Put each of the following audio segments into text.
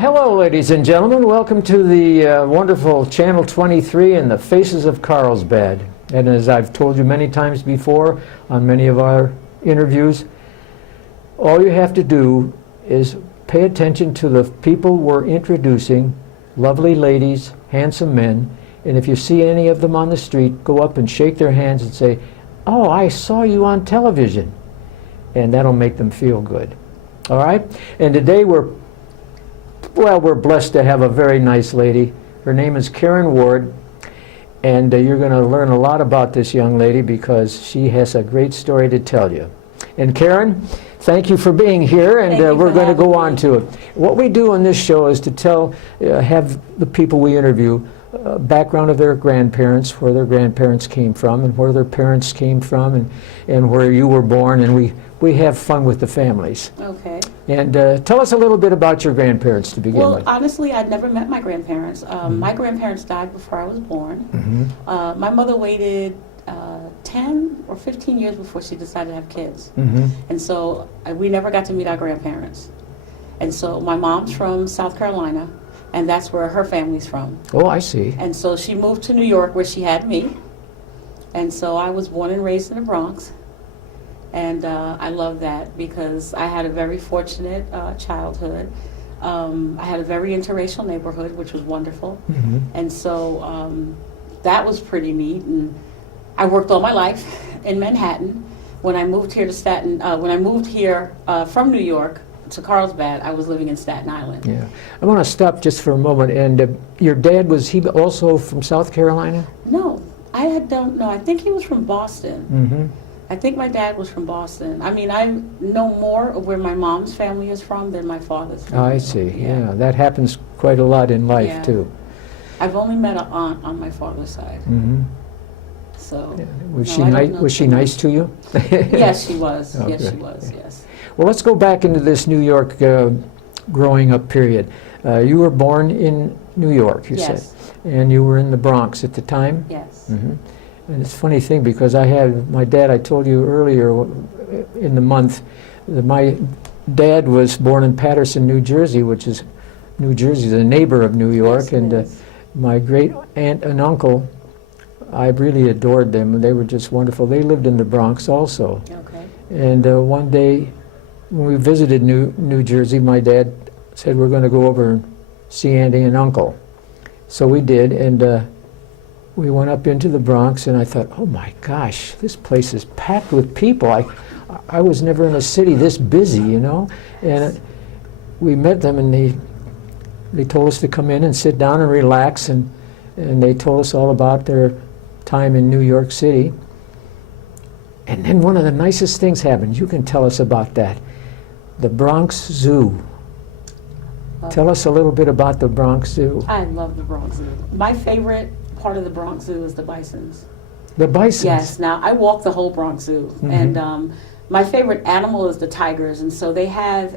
Hello, ladies and gentlemen. Welcome to the wonderful Channel 23 and the Faces of Carlsbad. And as I've told you many times before on many of our interviews, all you have to do is pay attention to the people we're introducing, lovely ladies, handsome men, and if you see any of them on the street, go up and shake their hands and say, "Oh, I saw you on television." And that'll make them feel good. All right? And today we're blessed to have a very nice lady. Her name is Karen Ward, and you're going to learn a lot about this young lady because she has a great story to tell you. And Karen, thank you for being here, and we're going to go on to it. What we do on this show is to have the people we interview background of their grandparents, where their grandparents came from, and where their parents came from, and where you were born, and we have fun with the families. Okay. And tell us a little bit about your grandparents to begin with. Well, honestly, I'd never met my grandparents. My grandparents died before I was born. My mother waited 10 or 15 years before she decided to have kids. And so we never got to meet our grandparents. And so my mom's from South Carolina, and that's where her family's from. Oh, I see. And so she moved to New York where she had me. And so I was born and raised in the Bronx. And I love that because I had a very fortunate childhood. I had a very interracial neighborhood, which was wonderful. And so that was pretty neat. And I worked all my life in Manhattan. When I moved here to from New York to Carlsbad, I was living in Staten Island. Yeah. I want to stop just for a moment. And your dad, was he also from South Carolina? No, I don't know. I think he was from Boston. I think my dad was from Boston. I mean, I know more of where my mom's family is from than my father's family. Oh, I see. Yeah, that happens quite a lot in life, too. I've only met an aunt on my father's side. So, was she nice to you? Yes, she was. Oh, yes, good. she was. Yes. Well, let's go back into this New York growing up period. You were born in New York, you said, and you were in the Bronx at the time. Yes. And it's a funny thing because I had my dad, I told you earlier in the month, that my dad was born in Paterson, New Jersey, which is New Jersey, the neighbor of New York. Yes, and my great aunt and uncle, I really adored them. They were just wonderful. They lived in the Bronx also. Okay. And one day when we visited New Jersey, my dad said, "We're going to go over and see Auntie and Uncle." So we did, and we went up into the Bronx, and I thought, oh my gosh, this place is packed with people. I was never in a city this busy, you know. And we met them, and they told us to come in and sit down and relax, and they told us all about their time in New York City. And then one of the nicest things happened. You can tell us about that. The Bronx Zoo. Tell us a little bit about the Bronx Zoo. I love the Bronx Zoo. My favorite part of the Bronx Zoo is the bisons. The bisons? Yes. Now, I walk the whole Bronx Zoo, and my favorite animal is the tigers, and so they have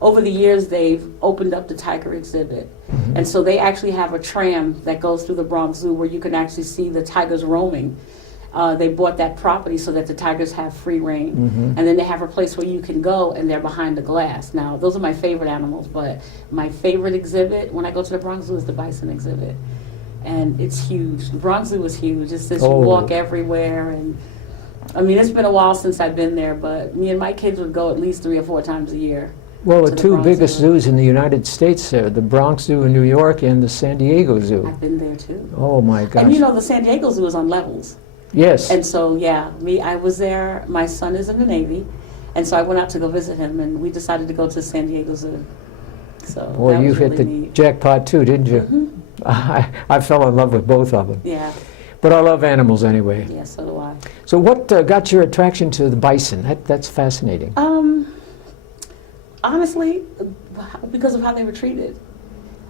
over the years, they've opened up the tiger exhibit. And so they actually have a tram that goes through the Bronx Zoo where you can actually see the tigers roaming. They bought that property so that the tigers have free reign. And then they have a place where you can go, and they're behind the glass. Now, those are my favorite animals, but my favorite exhibit when I go to the Bronx Zoo is the bison exhibit. And it's huge. The Bronx Zoo is huge. It's just you walk everywhere. And I mean, it's been a while since I've been there, but me and my kids would go at least 3 or 4 times a year. Well, the two biggest zoos in the United States are the Bronx Zoo in New York and the San Diego Zoo. I've been there too. Oh my gosh. And you know, the San Diego Zoo is on levels. Yes. And so, yeah, I was there. My son is in the Navy, and so I went out to go visit him, and we decided to go to the San Diego Zoo. So boy, you hit the jackpot too, didn't you? I fell in love with both of them. Yeah. But I love animals anyway. Yeah, so do I. So what got your attraction to the bison? That's fascinating. Honestly, because of how they were treated.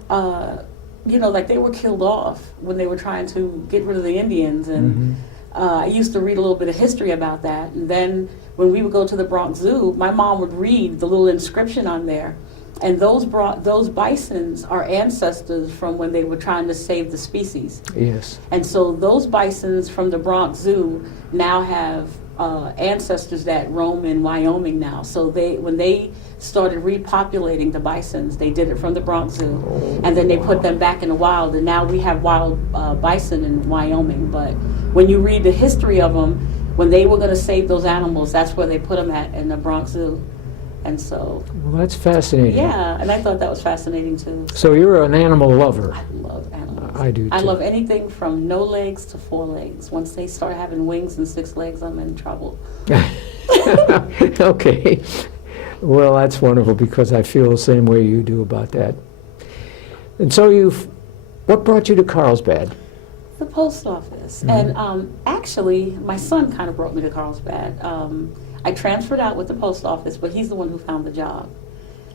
You know, like they were killed off when they were trying to get rid of the Indians. And I used to read a little bit of history about that. And then when we would go to the Bronx Zoo, my mom would read the little inscription on there And those bisons are ancestors from when they were trying to save the species. Yes. And so those bisons from the Bronx Zoo now have ancestors that roam in Wyoming now. So when they started repopulating the bisons, they did it from the Bronx Zoo, and then they put them back in the wild. And now we have wild bison in Wyoming. But when you read the history of them, when they were going to save those animals, that's where they put them at, in the Bronx Zoo. And so, Well, that's fascinating. yeah, and I thought that was fascinating too. So you're an animal lover. I love animals. I do, I too. love anything from no legs to 4 legs. Once they start having wings and 6 legs, I'm in trouble. Okay. Well, that's wonderful, because I feel the same way you do about that. And so what brought you to Carlsbad? The post office. And actually, my son kind of brought me to Carlsbad. I transferred out with the post office, but he's the one who found the job.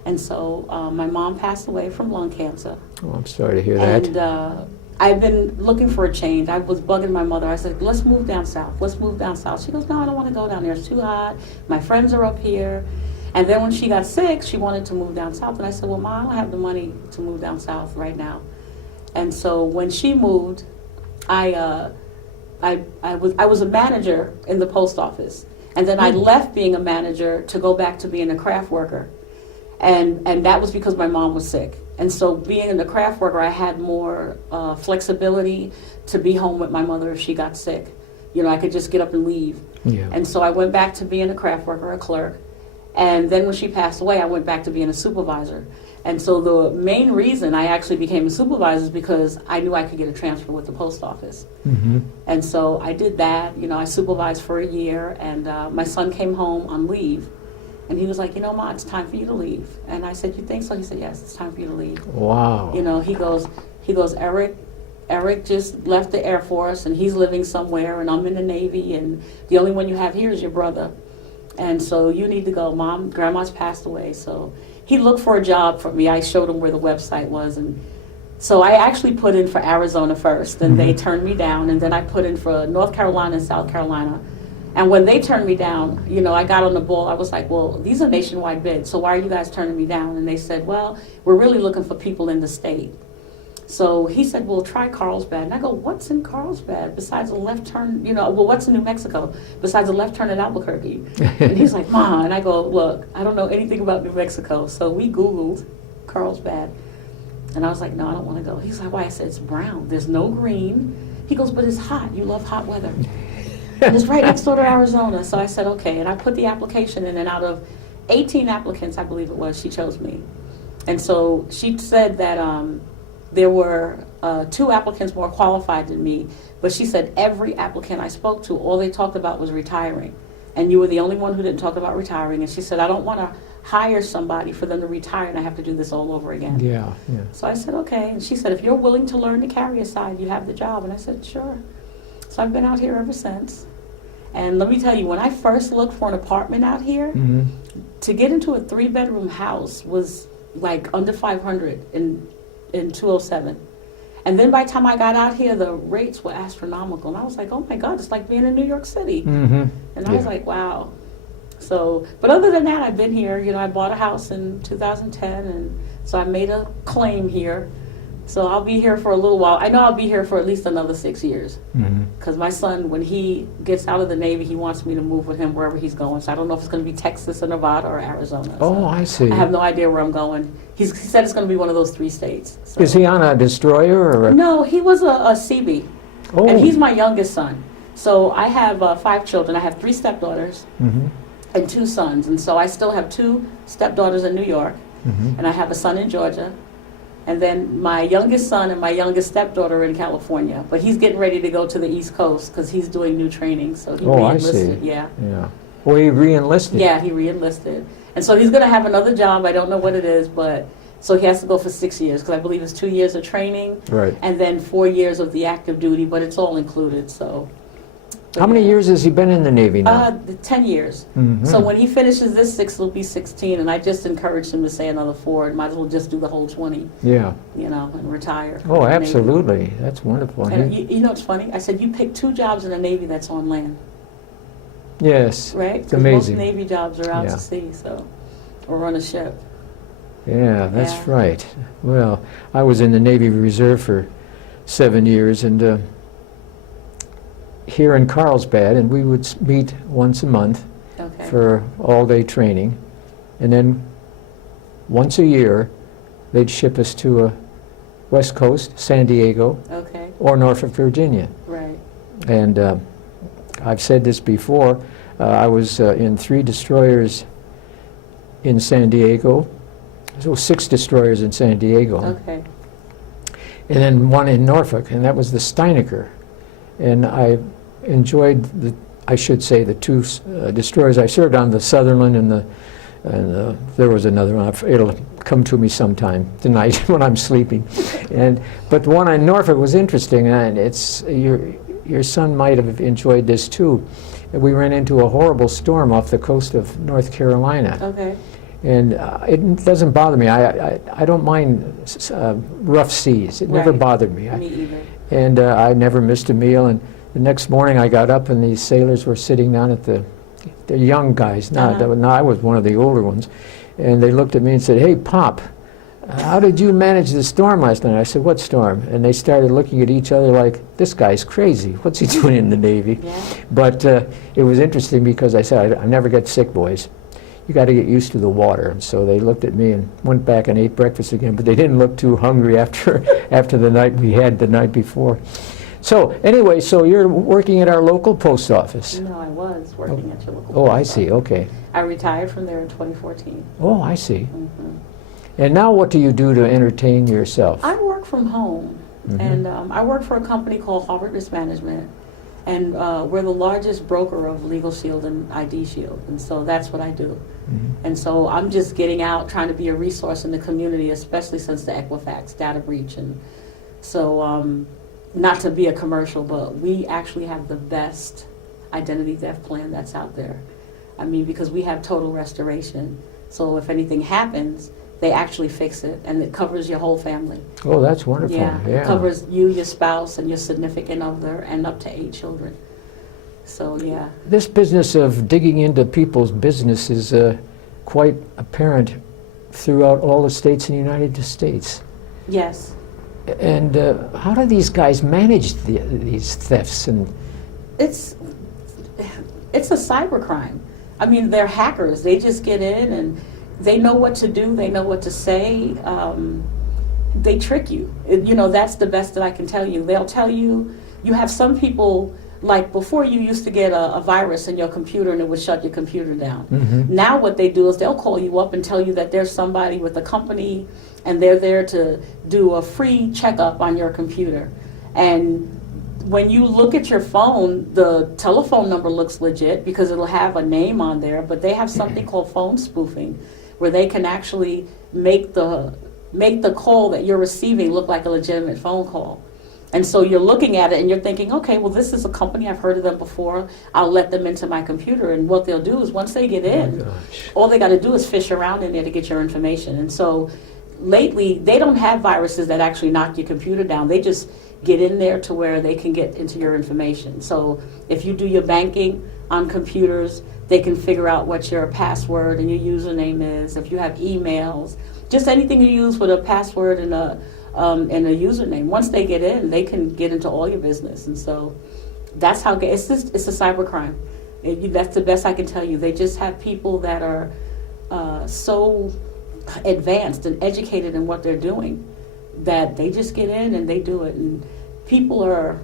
And so my mom passed away from lung cancer. Oh, I'm sorry to hear that. And I've been looking for a change. I was bugging my mother. I said, let's move down south. Let's move down south. She goes, no, I don't want to go down there. It's too hot. My friends are up here. And then when she got sick, she wanted to move down south. And I said, well, Ma, I don't have the money to move down south right now. And so when she moved, I was a manager in the post office. And then I left being a manager to go back to being a craft worker. And that was because my mom was sick. And so being in the craft worker, I had more flexibility to be home with my mother if she got sick. You know, I could just get up and leave. Yeah. And so I went back to being a craft worker, a clerk. And then when she passed away, I went back to being a supervisor. And so the main reason I actually became a supervisor is because I knew I could get a transfer with the post office. Mm-hmm. And so I did that. You know, I supervised for a year, and my son came home on leave. And he was like, you know, Ma, it's time for you to leave. And I said, you think so? He said, yes, it's time for you to leave. Wow. You know, he goes, Eric just left the Air Force, and he's living somewhere, and I'm in the Navy, and the only one you have here is your brother. And so you need to go. Mom, Grandma's passed away. So he looked for a job for me. I showed him where the website was. And so I actually put in for Arizona first, and they turned me down. And then I put in for North Carolina and South Carolina. And when they turned me down, you know, I got on the ball. I was like, well, these are nationwide bids, so why are you guys turning me down? And they said, well, we're really looking for people in the state. So he said, well, try Carlsbad. And I go, what's in Carlsbad besides a left turn? You know, well, what's in New Mexico besides a left turn at Albuquerque? And he's like, Ma. And I go, look, I don't know anything about New Mexico. So we Googled Carlsbad. And I was like, no, I don't want to go. He's like, why? I said, it's brown. There's no green. He goes, but it's hot. You love hot weather. And it's right next door to Arizona. So I said, okay. And I put the application in, and out of 18 applicants, I believe it was, she chose me. And so she said that there were 2 applicants more qualified than me, but she said every applicant I spoke to, all they talked about was retiring. And you were the only one who didn't talk about retiring. And she said, I don't want to hire somebody for them to retire and I have to do this all over again. Yeah, yeah. So I said, okay. And she said, if you're willing to learn the carrier side, you have the job. And I said, sure. So I've been out here ever since. And let me tell you, when I first looked for an apartment out here, to get into a 3-bedroom house was like under $500 in 207. And then by the time I got out here, the rates were astronomical. And I was like, oh my God, it's like being in New York City. Mm-hmm. And I was like, wow. So, but other than that, I've been here. You know, I bought a house in 2010, and so I made a claim here. So I'll be here for a little while. I know I'll be here for at least another 6 years. Because my son, when he gets out of the Navy, he wants me to move with him wherever he's going. So I don't know if it's going to be Texas or Nevada or Arizona. Oh, So I see. I have no idea where I'm going. He said it's going to be one of those 3 states. So. Is he on a destroyer or a... No, he was a CB. Oh. And he's my youngest son. So I have 5 children. I have 3 stepdaughters and 2 sons. And so I still have 2 stepdaughters in New York. And I have a son in Georgia. And then my youngest son and my youngest stepdaughter are in California. But he's getting ready to go to the East Coast because he's doing new training. So he re-enlisted. I see. Yeah. Yeah. Well, he re-enlisted. Yeah, he re-enlisted. And so he's going to have another job. I don't know what it is, but so he has to go for 6 years because I believe it's 2 years of training. Right. And then 4 years of the active duty, but it's all included. So. How many years has he been in the Navy now? 10 years. Mhm. So when he finishes this 6, it'll be 16, and I just encouraged him to say another 4. And might as well just do the whole 20, Yeah. you know, and retire. from Oh, the Navy. absolutely. That's wonderful. And you know what's funny? I said, you pick 2 jobs in the Navy that's on land, Yes. right? It's 'Cause amazing. most Navy jobs are out Yeah. to sea, so, or on a ship. Yeah, that's Yeah. right. Well, I was in the Navy Reserve for 7 years, and here in Carlsbad, and we would meet once a month Okay. for all-day training, and then once a year, they'd ship us to West Coast, San Diego, Okay. or Norfolk, Virginia. Right. And I've said this before, I was in 3 destroyers in San Diego, so 6 destroyers in San Diego, Okay. and then 1 in Norfolk, and that was the Steinecker. And I enjoyed I should say, the 2 destroyers I served on, the Sutherland and there was another one. It'll come to me sometime tonight when I'm sleeping. But the one in Norfolk was interesting, and it's your son might have enjoyed this too. We ran into a horrible storm off the coast of North Carolina. Okay. And it doesn't bother me. I don't mind rough seas. It never Right. bothered me. Me either. And I never missed a meal. And the next morning I got up and these sailors were sitting down at the young guys. No, I was one of the older ones. And they looked at me and said, "Hey, Pop, how did you manage the storm last night?" I said, "What storm?" And they started looking at each other like, "This guy's crazy. What's he doing in the Navy?" Yeah. But it was interesting because I said, I never get sick, boys. You got to get used to the water. And so they looked at me and went back and ate breakfast again, but they didn't look too hungry after the night we had the night before. So anyway, so you're working at our local post office. No, I was working at your local. Oh, I post see. office. Okay. I retired from there in 2014. Oh, I see. Mhm. And now what do you do to entertain yourself? I work from home, Mhm. and I work for a company called Harvard Risk Management, and we're the largest broker of Legal Shield and ID Shield, and so that's what I do. Mhm. And so I'm just getting out, trying to be a resource in the community, especially since the Equifax data breach. And so, not to be a commercial, but we actually have the best identity theft plan that's out there. I mean, because we have total restoration. So if anything happens, they actually fix it, and it covers your whole family. Oh, that's wonderful. Yeah, it covers you, your spouse, and your significant other, and up to 8 children. So, yeah. This business of digging into people's business is quite apparent throughout all the states in the United States. Yes. And how do these guys manage these thefts? And It's a cybercrime. I mean, they're hackers. They just get in and they know what to do. They know what to say. They trick you. That's the best that I can tell you. They'll tell you. You have some people, like before you used to get a virus in your computer and it would shut your computer down. mm-hmm. Now what they do is they'll call you up and tell you that there's somebody with a company and they're there to do a free checkup on your computer. And when you look at your phone, the telephone number looks legit because it'll have a name on there, but they have something called phone spoofing where they can actually make the call that you're receiving look like a legitimate phone call. And so you're looking at it and you're thinking, okay, well, this is a company, I've heard of them before, I'll let them into my computer. And what they'll do is once they get in, Gosh. all they got to do is fish around in there to get your information. And so lately, they don't have viruses that actually knock your computer down. They just get in there to where they can get into your information. So if you do your banking on computers, they can figure out what your password and your username is. If you have emails, just anything you use with a password and a username. Once they get in, they can get into all your business. And so that's how it's a cybercrime. That's the best I can tell you. They just have people that are so advanced and educated in what they're doing that they just get in and they do it. And people are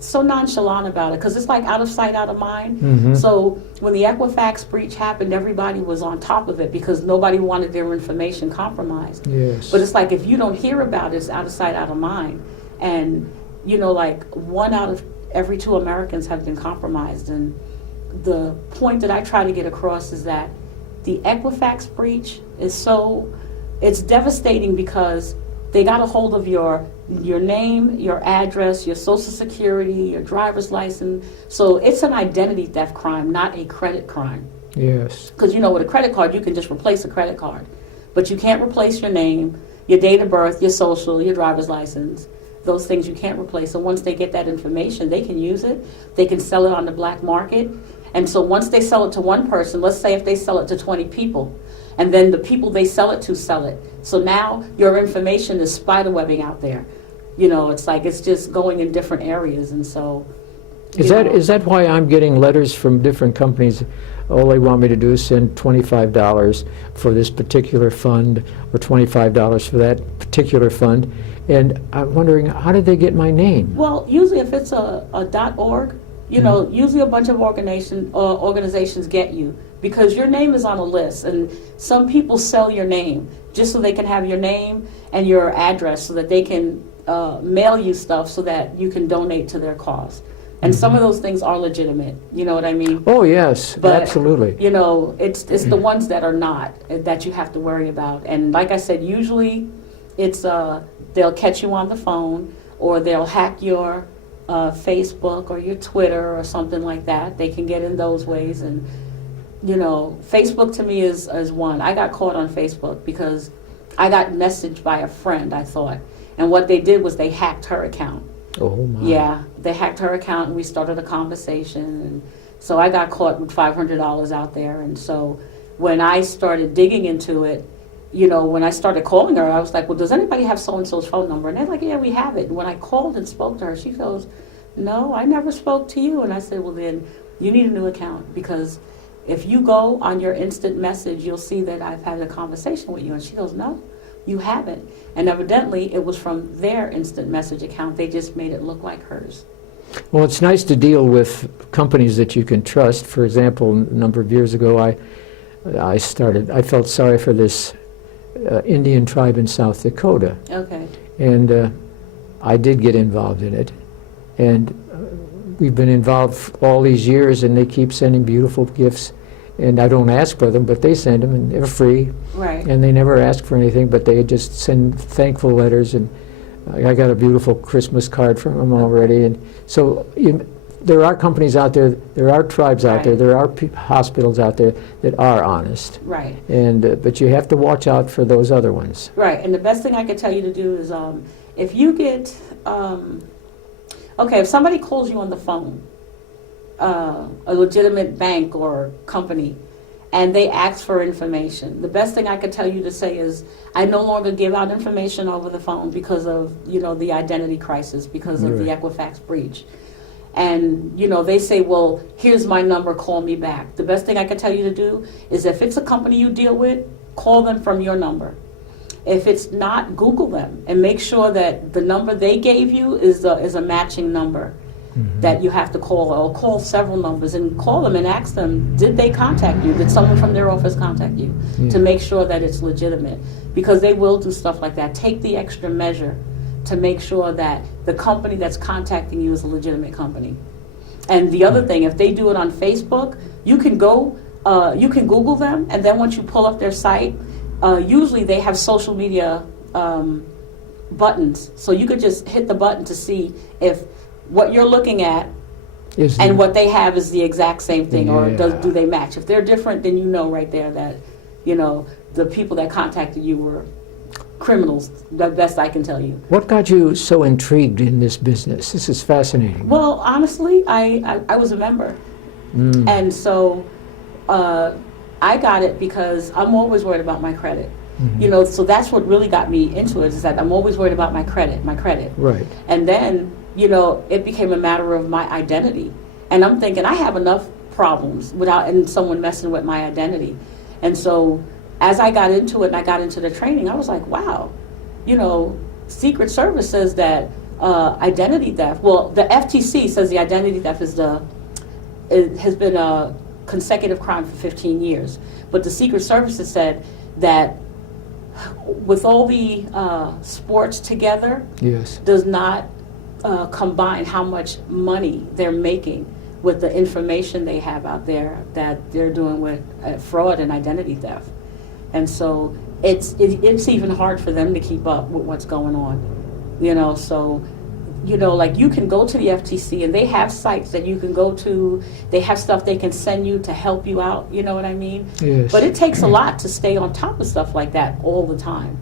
so nonchalant about it because it's like out of sight, out of mind. Mm-hmm. So when the Equifax breach happened, everybody was on top of it because nobody wanted their information compromised. Yes. But it's like if you don't hear about it, it's out of sight, out of mind. And, like 1 out of every 2 Americans have been compromised. And the point that I try to get across is that the Equifax breach it's devastating because they got a hold of your name, your address, your social security, your driver's license. So it's an identity theft crime, not a credit crime. Yes. Because with a credit card, you can just replace a credit card. But you can't replace your name, your date of birth, your social, your driver's license. Those things you can't replace. And once they get that information, they can use it. They can sell it on the black market. And so once they sell it to one person, let's say if they sell it to 20 people, and then the people they sell it to sell it. So now your information is spiderwebbing out there. You know, it's like it's just going in different areas, and so. Is that why I'm getting letters from different companies? All they want me to do is send $25 for this particular fund, or $25 for that particular fund, and I'm wondering, how did they get my name? Well, usually if it's a .org, you know, usually a bunch of organizations get you because your name is on a list, and some people sell your name just so they can have your name and your address so that they can mail you stuff so that you can donate to their cause. And some of those things are legitimate, you know what I mean? Oh, yes, But, absolutely. You know, it's the ones that are not that you have to worry about. And like I said, usually it's they'll catch you on the phone, or they'll hack your Facebook or your Twitter or something like that. They can get in those ways. And, you know, Facebook to me is one. I got caught on Facebook because I got messaged by a friend, I thought. And what they did was they hacked her account. Oh, my. Yeah, they hacked her account and we started a conversation. And so I got caught with $500 out there. And so when I started digging into it, you know, when I started calling her, I was like, well, does anybody have so-and-so's phone number? And they're like, yeah, we have it. And when I called and spoke to her, she goes, no, I never spoke to you. And I said, well, then you need a new account, because if you go on your instant message, you'll see that I've had a conversation with you. And she goes, no, you haven't. And evidently it was from their instant message account. They just made it look like hers. Well, it's nice to deal with companies that you can trust. For example, a number of years ago, I felt sorry for this Indian tribe in South Dakota. Okay. And I did get involved in it. And we've been involved all these years, and they keep sending beautiful gifts. And I don't ask for them, but they send them, and they're free. Right. And they never ask for anything, but they just send thankful letters. And I got a beautiful Christmas card from them already. And so there are companies out there, there are tribes out there, Right. there are hospitals out there that are honest. Right. And but you have to watch out for those other ones. Right. And the best thing I could tell you to do is if you get, okay, if somebody calls you on the phone, a legitimate bank or company, and they ask for information, the best thing I could tell you to say is, I no longer give out information over the phone because of, you know, the identity crisis, because of the Equifax breach. And, you know, they say, well, here's my number, call me back. The best thing I could tell you to do is, if it's a company you deal with, call them from your number. If it's not, Google them and make sure that the number they gave you is a matching number that you have to call, or call several numbers and call them and ask them, did they contact you? Did someone from their office contact you? To make sure that it's legitimate, because they will do stuff like that. Take the extra measure to make sure that the company that's contacting you is a legitimate company. And the other thing, if they do it on Facebook, you can Google them, and then once you pull up their site, usually they have social media buttons. So you could just hit the button to see if what you're looking at and what they have is the exact same thing, or do they match? If they're different, then you know right there that, you know, the people that contacted you were criminals, the best I can tell you. What got you so intrigued in this business? This is fascinating. Well, honestly, I was a member. And so I got it because I'm always worried about my credit. You know, so that's what really got me into it, is that I'm always worried about my credit. Right. And then, you know, it became a matter of my identity. And I'm thinking, I have enough problems without someone messing with my identity. And so as I got into it and I got into the training, I was like, wow, you know, Secret Service says that identity theft, well, the FTC says the identity theft has been a consecutive crime for 15 years. But the Secret Service has said that with all the sports together, does not combine how much money they're making with the information they have out there that they're doing with fraud and identity theft. And so it's even hard for them to keep up with what's going on, you know. So, you know, like, you can go to the FTC and they have sites that you can go to. They have stuff they can send you to help you out, you know what I mean? Yes. But it takes a lot to stay on top of stuff like that all the time.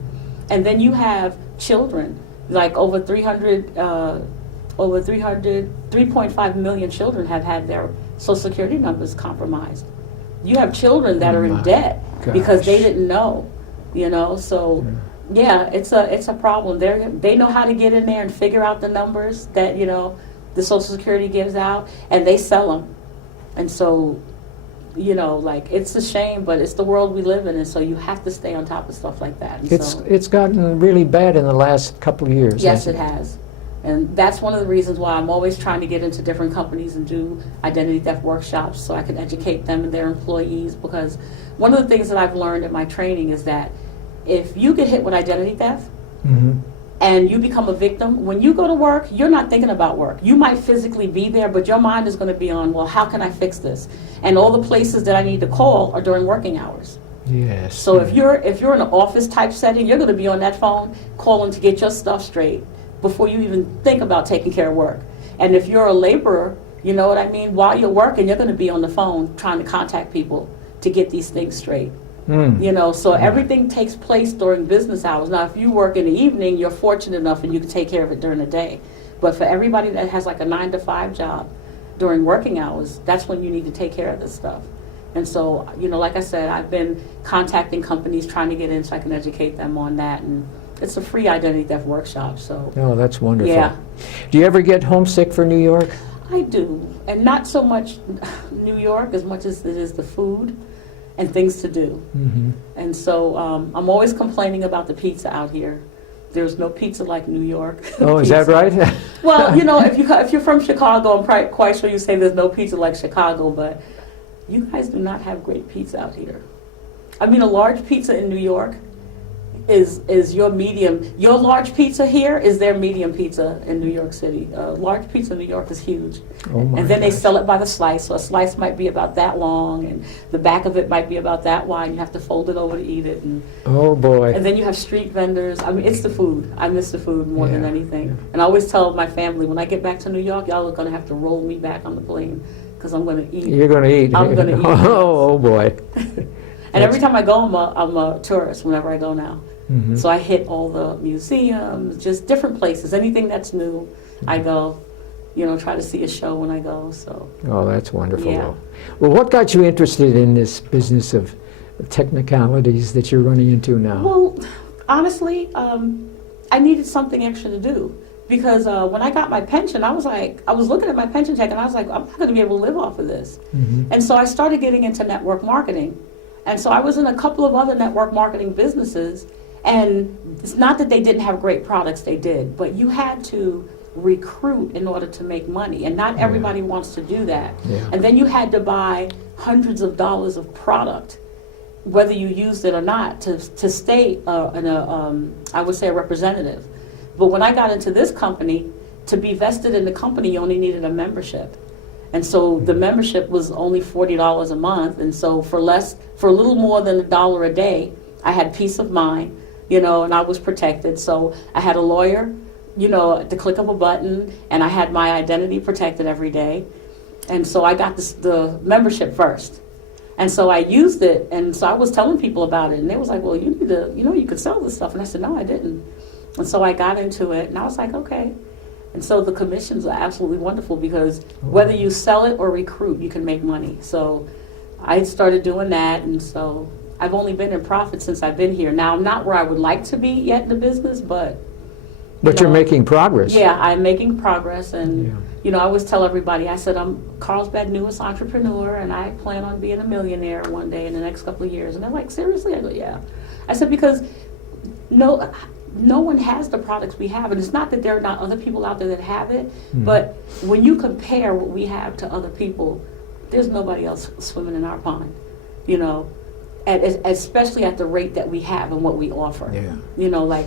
And then you have children, like over 3.5 million children have had their Social Security numbers compromised you have children that Oh, are in my debt because they gosh. didn't know, so yeah, it's a problem. They know how to get in there and figure out the numbers that, the Social Security gives out, and they sell them. And so, like, it's a shame, but it's the world we live in, and so you have to stay on top of stuff like that. And so, It's gotten really bad in the last couple of years. yes, it hasn't has. And that's one of the reasons why I'm always trying to get into different companies and do identity theft workshops so I can educate them and their employees. Because one of the things that I've learned in my training is that if you get hit with identity theft Mhm. and you become a victim, when you go to work, you're not thinking about work. You might physically be there, but your mind is going to be on, well, how can I fix this? And all the places that I need to call are during working hours. Yes. So if you're in an office type setting, you're going to be on that phone calling to get your stuff straight before you even think about taking care of work. And if you're a laborer, you know what I mean, while you're working, you're going to be on the phone trying to contact people to get these things straight. Mm. So everything takes place during business hours. Now, if you work in the evening, you're fortunate enough and you can take care of it during the day. But for everybody that has like a 9-to-5 job during working hours, that's when you need to take care of this stuff. And so, like I said, I've been contacting companies trying to get in so I can educate them on that. And it's a free identity theft workshop, so. Oh, that's wonderful. Yeah. Do you ever get homesick for New York? I do, and not so much New York as much as it is the food and things to do. Mm-hmm. And so I'm always complaining about the pizza out here. There's no pizza like New York. Oh, is that Pizza. right? Well, if you're from Chicago, I'm quite sure you say there's no pizza like Chicago, but you guys do not have great pizza out here. I mean, a large pizza in New York is your medium. Your large pizza here is their medium pizza in New York City. Large pizza in New York is huge. Oh my And then they gosh. sell it by the slice. So a slice might be about that long, and the back of it might be about that wide. You have to fold it over to eat it. Oh, boy. And then you have street vendors. I mean, it's the food. I miss the food more than Yeah, anything. yeah. And I always tell my family, when I get back to New York, y'all are going to have to roll me back on the plane because I'm going to eat. You're going to eat. I'm gonna eat. Oh, boy. And every time I go, I'm a tourist whenever I go now. Mhm. So I hit all the museums, just different places. Anything that's new, I go. Try to see a show when I go. So Oh, that's wonderful. Yeah. Well, what got you interested in this business of technicalities that you're running into now? Well, honestly, I needed something extra to do because when I got my pension, I was looking at my pension check and I was like, I'm not going to be able to live off of this. Mhm. And so I started getting into network marketing. And so I was in a couple of other network marketing businesses, and it's not that they didn't have great products, they did, but you had to recruit in order to make money, and not everybody wants to do that. Yeah. And then you had to buy hundreds of dollars of product, whether you used it or not, to stay I would say a representative. But when I got into this company, to be vested in the company, you only needed a membership. And so the membership was only $40 a month, and so for a little more than $1 a day, I had peace of mind, and I was protected. So I had a lawyer, at the click of a button, and I had my identity protected every day. And so I got the membership first. And so I used it, and so I was telling people about it, and they was like, well, you need to, you could sell this stuff. And I said, no, I didn't. And so I got into it, and I was like, okay. And so the commissions are absolutely wonderful because whether you sell it or recruit, you can make money. So I started doing that, and so I've only been in profit since I've been here. Now, I'm not where I would like to be yet in the business, but You're making progress. yeah, I'm making progress. And, Yeah. I always tell everybody, I said, I'm Carlsbad newest entrepreneur, and I plan on being a millionaire one day in the next couple of years. And they're like, seriously? I go, yeah. I said, because no one has the products we have, and it's not that there are not other people out there that have it, but when you compare what we have to other people, there's nobody else swimming in our pond, especially at the rate that we have and what we offer. Yeah. Like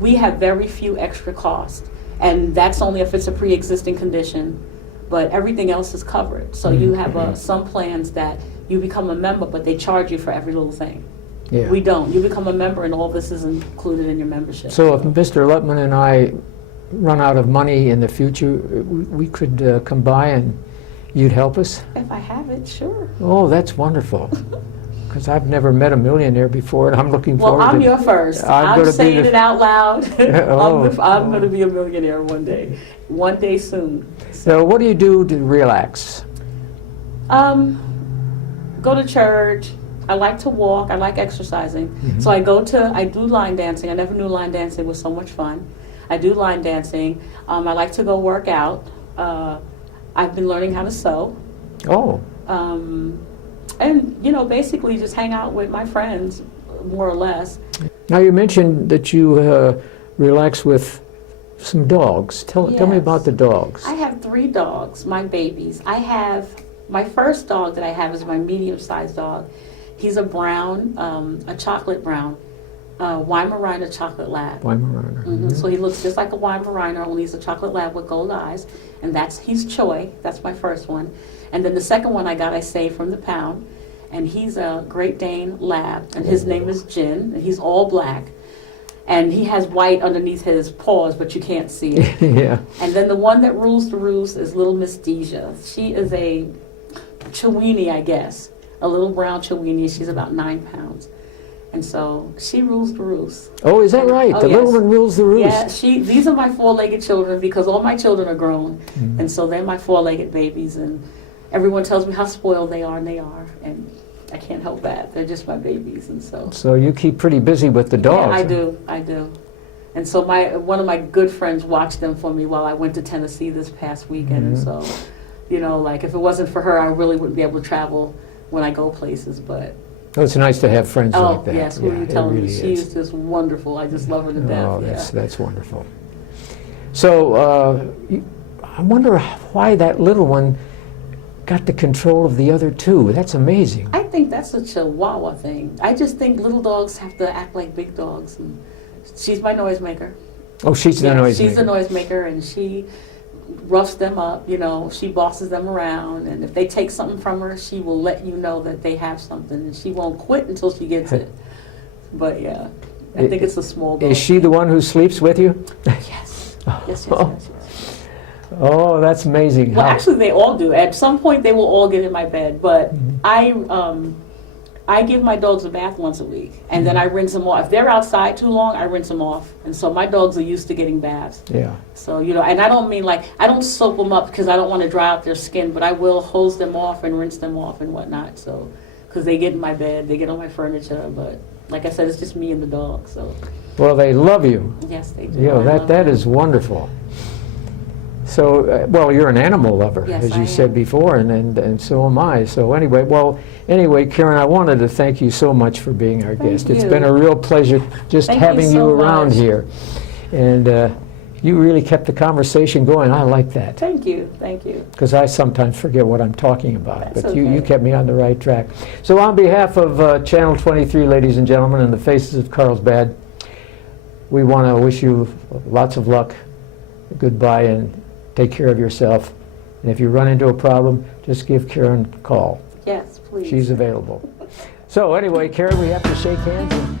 we have very few extra costs, and that's only if it's a pre-existing condition, but everything else is covered. So you have some plans that you become a member, but they charge you for every little thing. Yeah. We don't. You become a member, and all this is included in your membership. So if Mr. Lutman and I run out of money in the future, we could come by and you'd help us? If I have it, sure. Oh, that's wonderful. Because I've never met a millionaire before, and I'm looking Well, forward I'm to... your first. I'm I'm gonna be saying the- it out loud. Oh, I'm going to be a millionaire one day soon. So what do you do to relax? go to church. I like to walk. I like exercising. So I do line dancing. I never knew line dancing was so much fun. I do line dancing. I like to go work out. I've been learning how to sew. Oh, And, basically just hang out with my friends, more or less. now you mentioned that you relax with some dogs. Tell me Yes. about the dogs. I have 3 dogs, my babies. My first dog that I have is my medium-sized dog. He's a brown, a chocolate brown, Weimaraner chocolate lab. Weimaraner. So he looks just like a Weimaraner, only he's a chocolate lab with gold eyes. And he's Choi. That's my first one. And then the second one I saved from the pound. And he's a Great Dane lab. And his name is Jin. And he's all black. And he has white underneath his paws, but you can't see it. Yeah. And then the one that rules the roost is little Miss Deja. She is a Chiweenie, I guess. A little brown Chiweenie. She's about 9 pounds. And so she rules the roost. Oh, is that right? Oh, The little yes. one rules the roost. Yeah, these are my 4-legged children because all my children are grown. And so they're my 4-legged babies. And everyone tells me how spoiled they are, and they are. And I can't help that. They're just my babies. And So you keep pretty busy with the dogs. yeah, I do. And so one of my good friends watched them for me while I went to Tennessee this past weekend. And so, like if it wasn't for her, I really wouldn't be able to travel when I go places. But Oh, it's nice to have friends like that. yes, who are you it telling me? really She is. is just wonderful. I just love her to death. Oh, yeah. that's wonderful. So I wonder why that little one got the control of the other 2. That's amazing. I think that's a Chihuahua thing. I just think little dogs have to act like big dogs. And she's my noisemaker. Oh, she's the Yeah, noise she's the maker. noisemaker, and she roughs them up. She bosses them around, and if they take something from her, she will let you know that they have something, and she won't quit until she gets it. But yeah, I think it's a small dog. Is she the one who sleeps with you? Yes. Yes. Oh, that's amazing. Well, How- actually, they all do. At some point, they will all get in my bed. But I give my dogs a bath once a week, and then I rinse them off. If they're outside too long, I rinse them off. And so my dogs are used to getting baths. Yeah. So, and I don't mean I don't soap them up because I don't want to dry out their skin, but I will hose them off and rinse them off and whatnot. So, because they get in my bed, they get on my furniture. But like I said, it's just me and the dog. So, Well, they love you. yes, they do. Yeah, I love that them. is wonderful. So, well, you're an animal lover, Yes, as you I said am. before, and so am I. So anyway, Karen, I wanted to thank you so much for being our Thank guest. It's you. been a real pleasure just Thank you having you so around much. here. And you really kept the conversation going. I like that, Thank you. Thank you. because I sometimes forget what I'm talking about. That's But you okay. kept me on the right track. So on behalf of Channel 23, ladies and gentlemen, and the faces of Carlsbad, we want to wish you lots of luck, goodbye, and take care of yourself. And if you run into a problem, just give Karen a call. Yes, please. She's available. So anyway, Karen, we have to shake hands. And